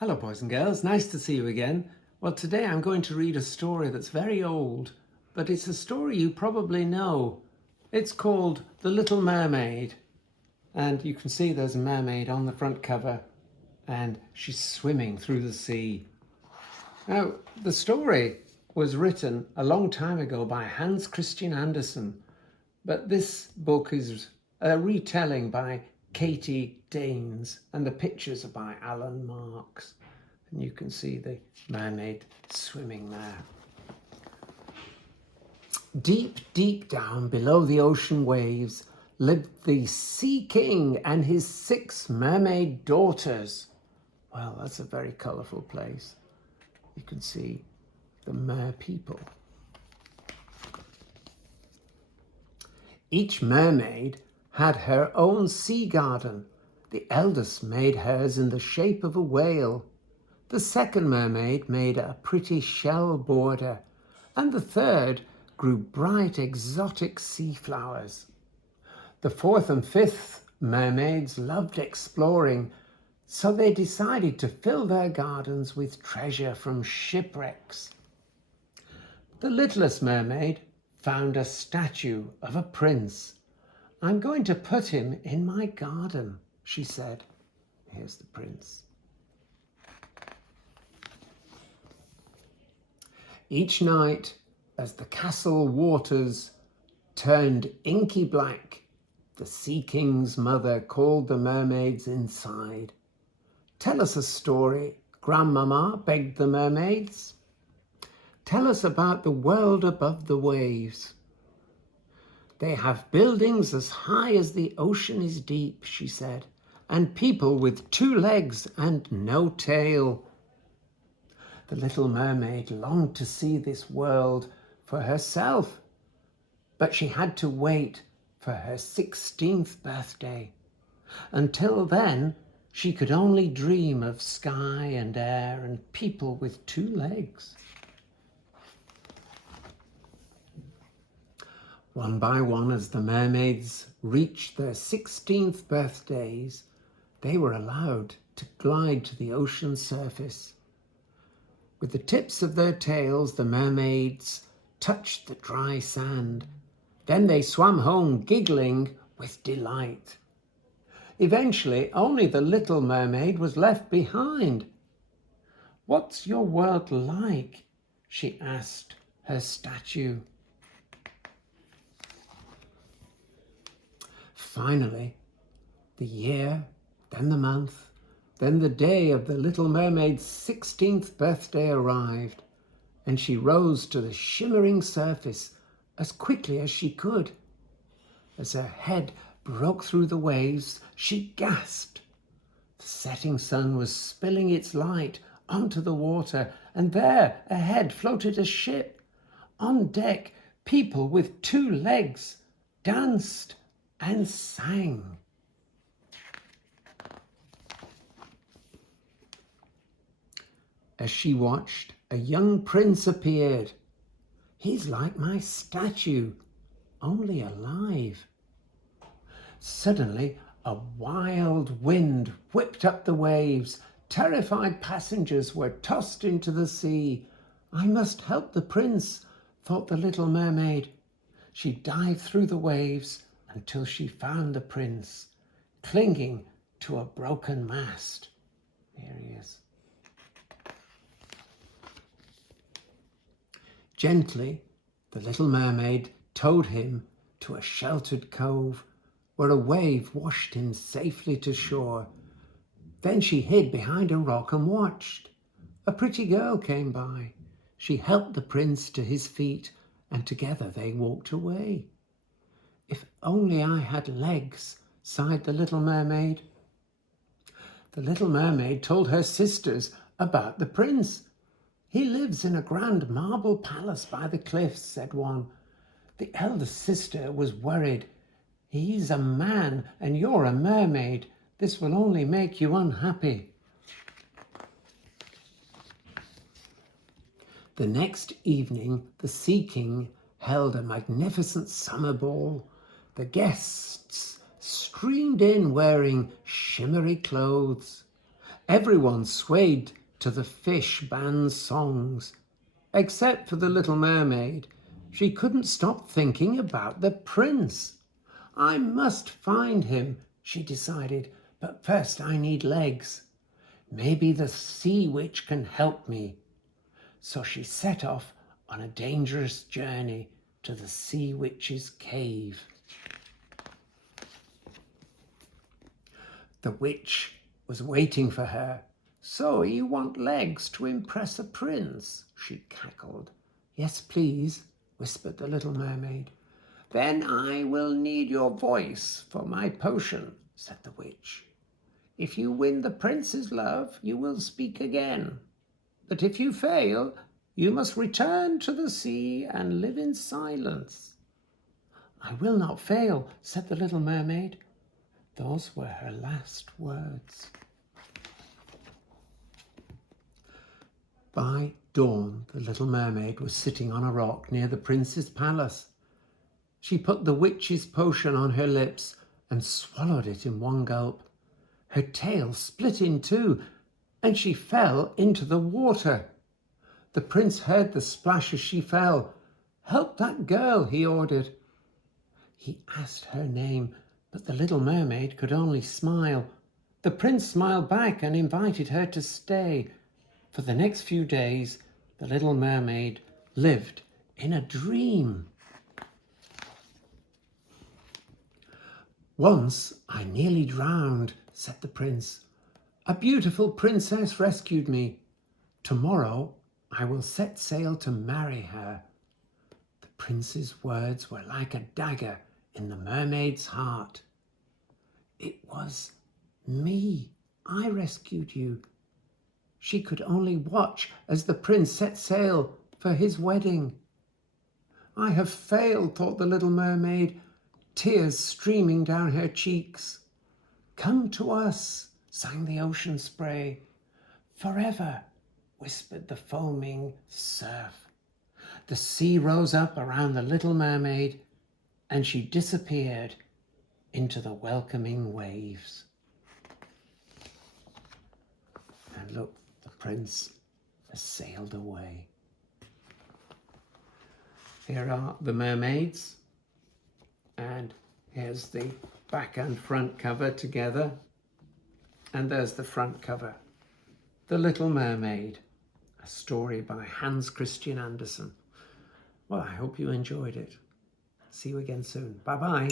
Hello boys and girls, nice to see you again. Well, today I'm going to read a story that's very old, but it's a story you probably know. It's called The Little Mermaid, and you can see there's a mermaid on the front cover and she's swimming through the sea. Now, the story was written a long time ago by Hans Christian Andersen, but this book is a retelling by Katie Daynes, and the pictures are by Alan Marks. And you can see the mermaid swimming there. Deep, deep down below the ocean waves lived the Sea King and his 6 mermaid daughters. Well, that's a very colourful place. You can see the mer people. Each mermaid had her own sea garden. The eldest made hers in the shape of a whale. The second mermaid made a pretty shell border, and the third grew bright exotic sea flowers. The fourth and fifth mermaids loved exploring, so they decided to fill their gardens with treasure from shipwrecks. The littlest mermaid found a statue of a prince. "I'm going to put him in my garden," she said. Here's the prince. Each night, as the castle waters turned inky black, the Sea King's mother called the mermaids inside. "Tell us a story, Grandmama," begged the mermaids. "Tell us about the world above the waves." "They have buildings as high as the ocean is deep," she said, "and people with 2 legs and no tail." The little mermaid longed to see this world for herself, but she had to wait for her 16th birthday. Until then, she could only dream of sky and air and people with 2 legs. One by one, as the mermaids reached their 16th birthdays, they were allowed to glide to the ocean surface. With the tips of their tails, the mermaids touched the dry sand. Then they swam home, giggling with delight. Eventually, only the little mermaid was left behind. "What's your world like?" she asked her statue. Finally, the year, then the month, then the day of the little mermaid's 16th birthday arrived, and she rose to the shimmering surface as quickly as she could. As her head broke through the waves, she gasped. The setting sun was spilling its light onto the water, and there ahead floated a ship. On deck, people with 2 legs danced and sang. As she watched, a young prince appeared. "He's like my statue, only alive." Suddenly, a wild wind whipped up the waves. Terrified passengers were tossed into the sea. "I must help the prince," thought the little mermaid. She dived through the waves until she found the prince, clinging to a broken mast. Here he is. Gently, the little mermaid towed him to a sheltered cove where a wave washed him safely to shore. Then she hid behind a rock and watched. A pretty girl came by. She helped the prince to his feet, and together they walked away. "If only I had legs," sighed the little mermaid. The little mermaid told her sisters about the prince. "He lives in a grand marble palace by the cliffs," said one. The eldest sister was worried. "He's a man and you're a mermaid. This will only make you unhappy." The next evening, the Sea King held a magnificent summer ball. The guests streamed in wearing shimmery clothes. Everyone swayed to the fish band's songs, except for the little mermaid. She couldn't stop thinking about the prince. I must find him, she decided, but first I need legs. Maybe the sea witch can help me. So she set off on a dangerous journey to the sea witch's cave. The witch was waiting for her. So you want legs to impress a prince? She cackled. Yes, please, whispered the little mermaid. Then I will need your voice for my potion, said the witch. If you win the prince's love, you will speak again. But if you fail, you must return to the sea and live in silence. I will not fail, said the little mermaid. Those were her last words. By dawn, the little mermaid was sitting on a rock near the prince's palace. She put the witch's potion on her lips and swallowed it in one gulp. Her tail split in two, and she fell into the water. The prince heard the splash as she fell. Help that girl, he ordered. He asked her name, but the little mermaid could only smile. The prince smiled back and invited her to stay. For the next few days, the little mermaid lived in a dream. Once I nearly drowned, said the prince. A beautiful princess rescued me. Tomorrow I will set sail to marry her. The prince's words were like a dagger in the mermaid's heart. It was me. I rescued you. She could only watch as the prince set sail for his wedding. I have failed, thought the little mermaid, tears streaming down her cheeks. Come to us, sang the ocean spray. Forever, whispered the foaming surf. The sea rose up around the little mermaid, and she disappeared into the welcoming waves. And look, the prince has sailed away. Here are the mermaids, and here's the back and front cover together, and there's the front cover. The Little Mermaid, a story by Hans Christian Andersen. Well, I hope you enjoyed it. See you again soon. Bye-bye.